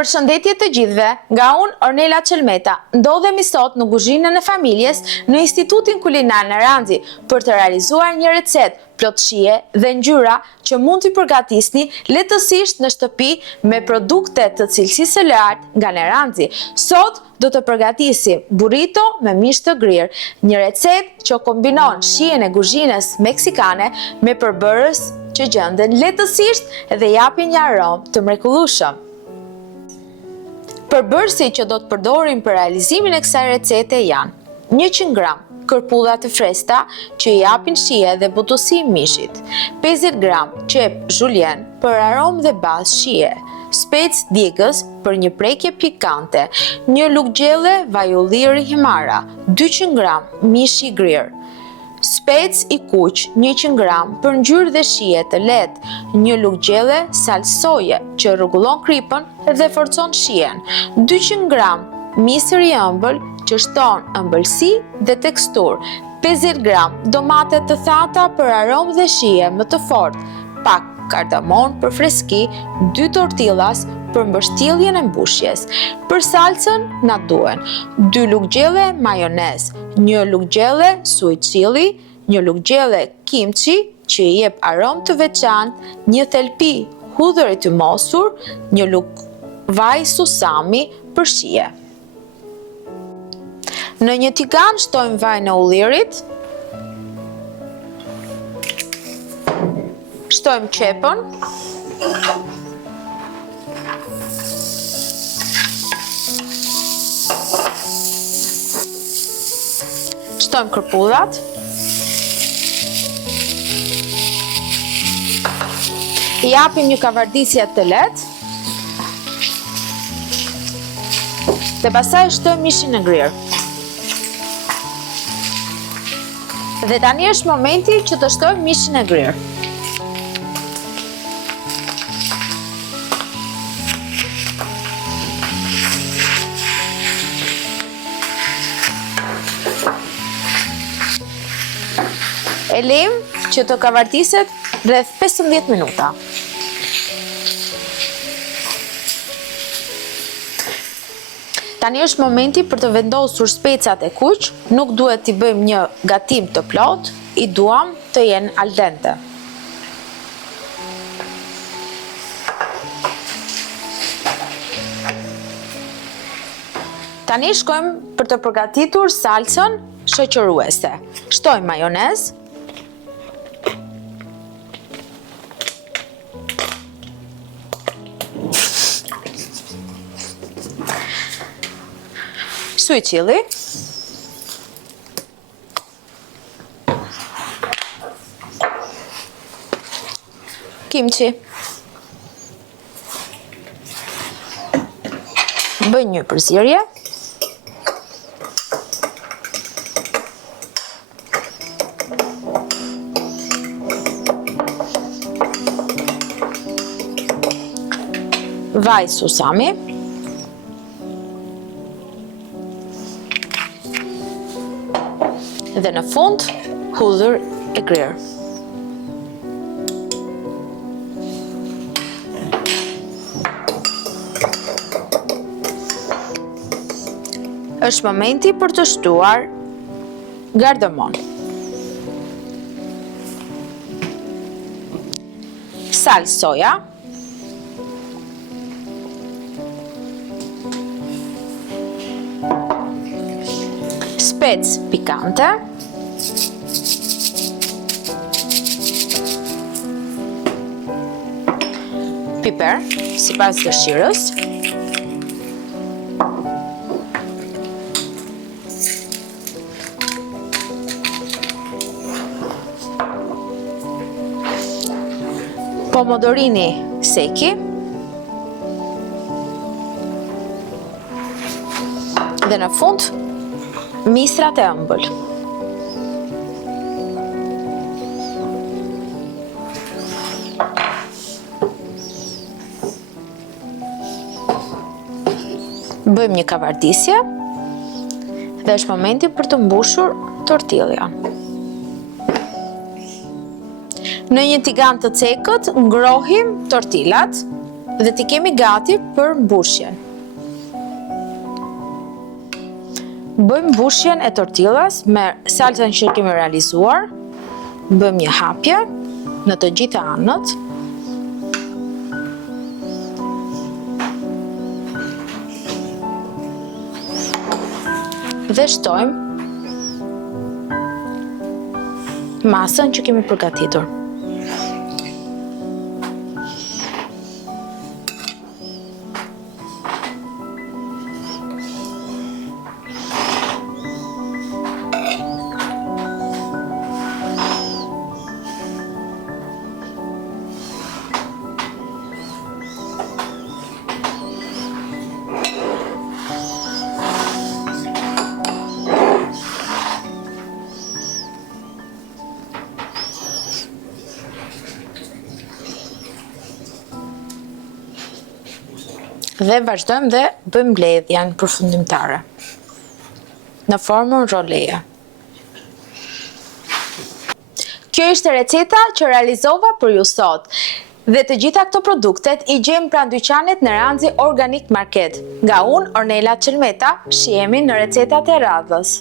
Përshëndetje të gjithëve, nga unë Ornela Qelmeta, ndodhemi sot në kuzhinën e familjes në Institutin Kulinar në Ranzi për të realizuar një recet plot shije dhe ngjyra që mund t'i përgatisni lehtësisht në shtëpi me produkte të cilësisë së lartë nga Neranzi. Sot do të përgatisim burrito me mish të grirë, një recet që kombinon shijen e kuzhinës meksikane me përbërës që gjenden lehtësisht dhe japin një aromë të mrekullueshëm. Përbërësit që do të përdorim për realizimin e kësaj recete janë 100 gram kërpulla të freskëta që i japin shije dhe butësi mishit, 50 gram qep zhuljen për aromë dhe bazë shije, spec djegës për një prekje pikante, një lugë gjelle vaj ulliri himara, 200 gram mish i grirë, spec i kuq 100 gram për ngjyrë dhe shije të lehtë, një lugë gjelle sal soje që rregullon kripën dhe forcon shijen, 200 gram misër i ëmbël që shton ëmbëlsi dhe teksturë, 50 gram domate të thata për aromë dhe shije më të fortë, pak kardamon për freski, 2 tortillas për mbështjelljen e mbushjes. Për salcën na duhen 2 lugë gjelle majonez, 1 lugë gjelle sweet chili, 1 lugë gjelle kimchi që i jep aromë të veçantë, 1 thelpi hudhër i tymosur, 1 lugë vaj susami për shije. Në një tigan shtojmë vajin e ullirit, shtojmë qepën, shtojmë kërpullat, i japim një kavardisje të lehtë dhe pastaj shtojmë mishin e grirë. Dhe tani është momenti që të shtojmë mishin e grirë. E lejmë që të kavartiset rreth 15 minuta. Tani është momenti për të vendosur specat e kuq, nuk duhet t'i bëjmë një gatim të plot, i duam të jenë al dente. Tani shkojmë për të përgatitur salcën shoqëruese. Shtojmë majonez, sweet chili, kimchi, bëj një përzierje, vaj susami, dhe në fund hudhër e grirë. Është momenti për të shtuar kardamon. Sal soja, spec pikante, piper, sipas dëshirës, pomodorini seki dhe në fund misrat e ëmbël. Bëjmë një kavardisje dhe është momenti për të mbushur tortillën. Në një tigan të cekët ngrohim tortillat dhe t'i kemi gati për mbushjen. Bëjmë mbushjen e tortillas me salsën që kemi realizuar. Bëjmë një hapje në të gjitha anët. Dhe shtojmë masën që kemi përgatitur. Dhe vazhdojmë dhe bëjmë mbledhjen përfundimtare në formën rolleje. Kjo ishte receta që realizova për ju sot. Dhe të gjitha këto produktet i gjejmë pranë dyqanit në Ranzi Organic Market. Nga unë, Ornela Çelmeta, shihemi në recetat e radhës.